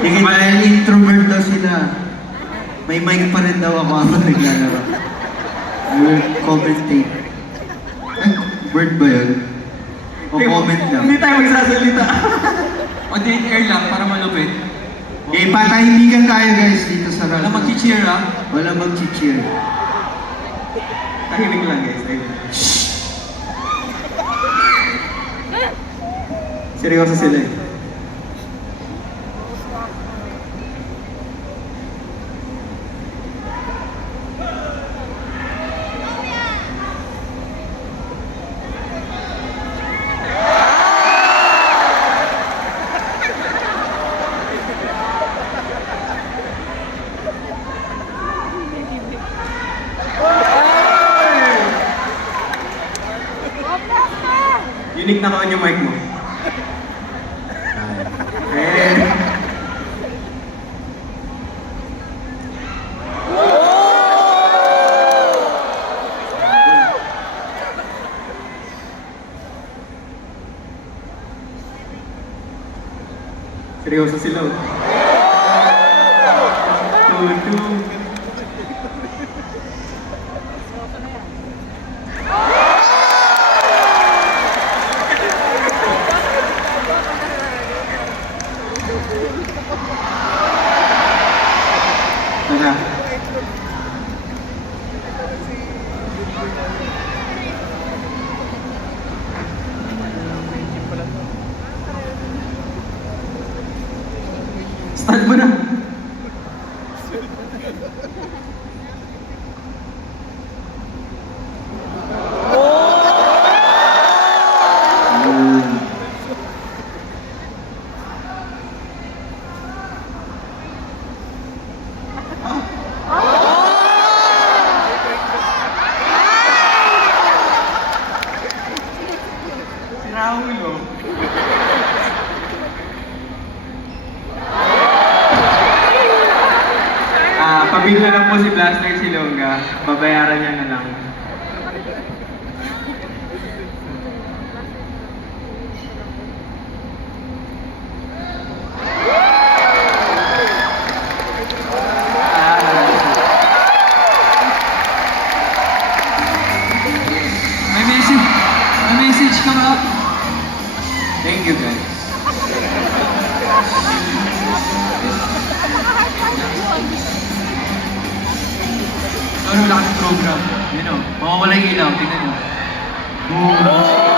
Hindi dahil introvert daw sila. May mic pa rin daw ako habang naglalaro. I will commentate. Ay, word ba yun? O comment lang. Hindi tayo magsasalita. O dead air lang para malupit. Okay, patahimikan tayo guys dito sa Wala rally. mag-cheer ha. Wala mag-cheer. Tahimik lang guys. Tahimik. Seryoso sila eh. Unique na kaon yung mic mo. Eh. Seryoso sila. Tutu. Tara. Start mo na. Si Raul, oh. Pabigla lang po si Blaster Silonga. Babayaran niya na lang. May message. May message ka ba? Thank you guys. Ano wala kang program? Yun o. Mawawala yung ilaw. Tingnan mo.